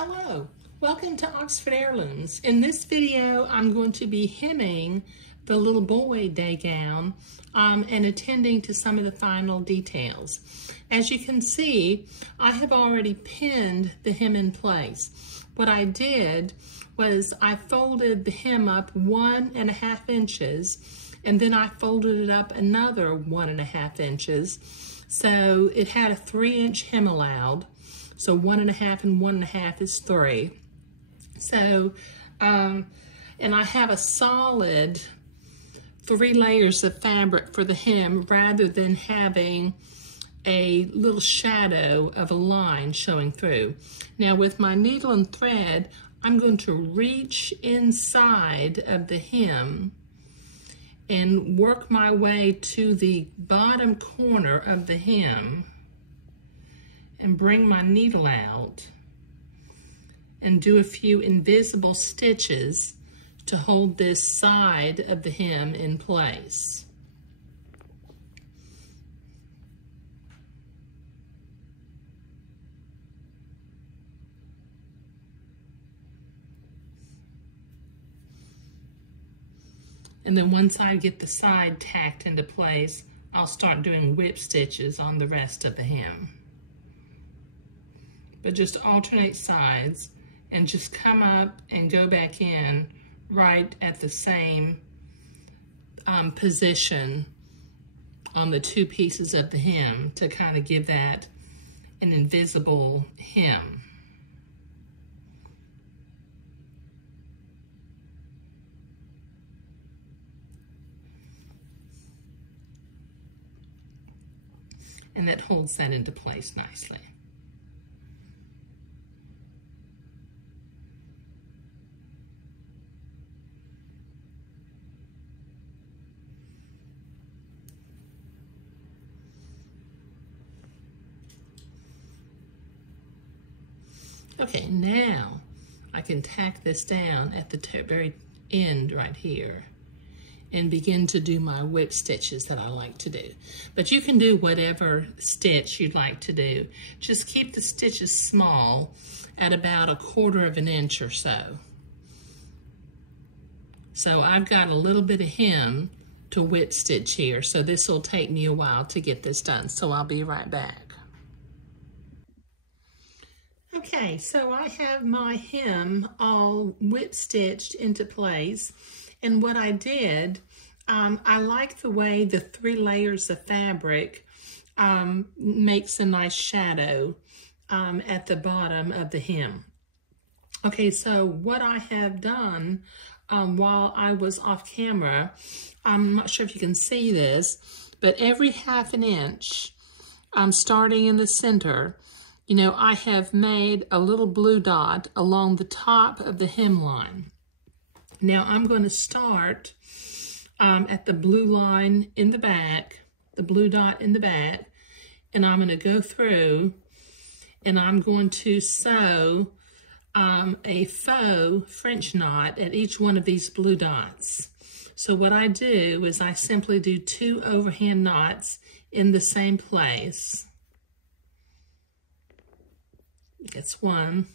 Hello, welcome to Oxford Heirlooms. In this video, I'm going to be hemming the little boy day gown and attending to some of the final details. As you can see, I have already pinned the hem in place. What I did was I folded the hem up 1.5 inches, and then I folded it up another 1.5 inches. So it had a 3-inch hem allowed. So 1.5 and 1.5 is 3. So, and I have a solid 3 layers of fabric for the hem rather than having a little shadow of a line showing through. Now with my needle and thread, I'm going to reach inside of the hem and work my way to the bottom corner of the hem and bring my needle out and do a few invisible stitches to hold this side of the hem in place. And then once I get the side tacked into place, I'll start doing whip stitches on the rest of the hem. But just alternate sides and just come up and go back in right at the same position on the 2 pieces of the hem to kind of give that an invisible hem. And that holds that into place nicely. Okay, now I can tack this down at the very end right here and begin to do my whip stitches that I like to do. But you can do whatever stitch you'd like to do. Just keep the stitches small at about 1/4 inch or so. So I've got a little bit of hem to whip stitch here, so this will take me a while to get this done, so I'll be right back. Okay, so I have my hem all whip stitched into place, and what I did, I like the way the 3 layers of fabric makes a nice shadow at the bottom of the hem. Okay, so what I have done while I was off camera, I'm not sure if you can see this, but every 1/2 inch, starting in the center, you know, I have made a little blue dot along the top of the hemline. Now I'm going to start at the blue line in the back, the blue dot in the back, and I'm going to go through and I'm going to sew a faux French knot at each one of these blue dots. So what I do is I simply do 2 overhand knots in the same place. That's 1.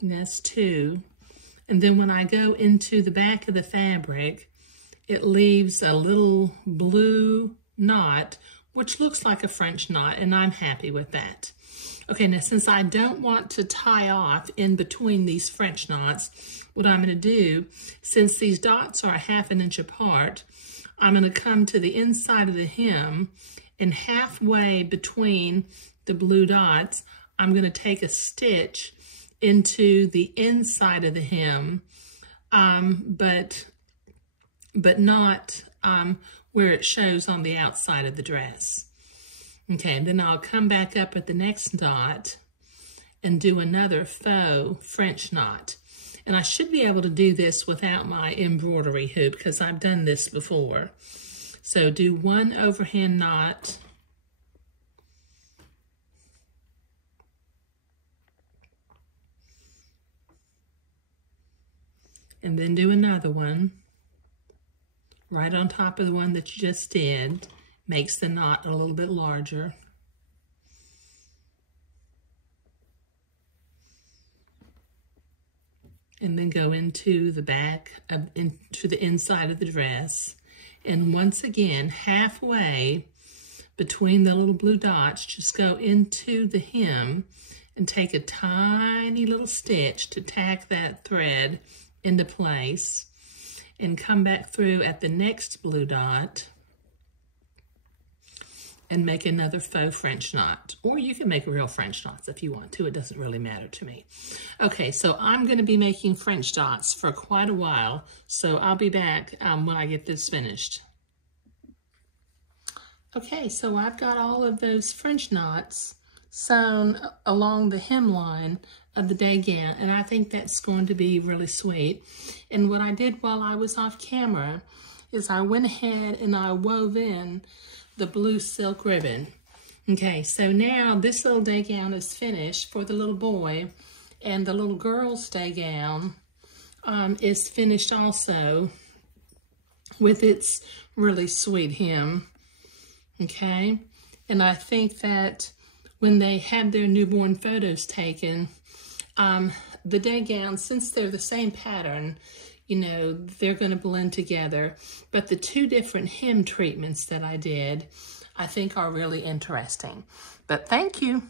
And that's 2. And then when I go into the back of the fabric, it leaves a little blue knot, which looks like a French knot, and I'm happy with that. Okay, now since I don't want to tie off in between these French knots, what I'm going to do, since these dots are 1/2 inch apart, I'm going to come to the inside of the hem, and halfway between the blue dots, I'm going to take a stitch into the inside of the hem, but not where it shows on the outside of the dress. Okay, and then I'll come back up at the next dot and do another faux French knot. And I should be able to do this without my embroidery hoop because I've done this before. So do 1 overhand knot, and then do another one right on top of the one that you just did. makes the knot a little bit larger. And then go into the back, into the inside of the dress. And once again, halfway between the little blue dots, just go into the hem and take a tiny little stitch to tack that thread into place, and come back through at the next blue dot and make another faux French knot. Or you can make real French knots if you want to. It doesn't really matter to me. Okay, so I'm going to be making French dots for quite a while, so I'll be back when I get this finished. Okay, so I've got all of those French knots sewn along the hemline of the day gown, and I think that's going to be really sweet. And what I did while I was off camera is I went ahead and I wove in the blue silk ribbon. Okay, so now this little day gown is finished for the little boy, and the little girl's day gown is finished also with its really sweet hem. Okay, and I think that when they had their newborn photos taken, the day gowns, since they're the same pattern, you know, they're going to blend together. But the two different hem treatments that I did, I think are really interesting. But thank you.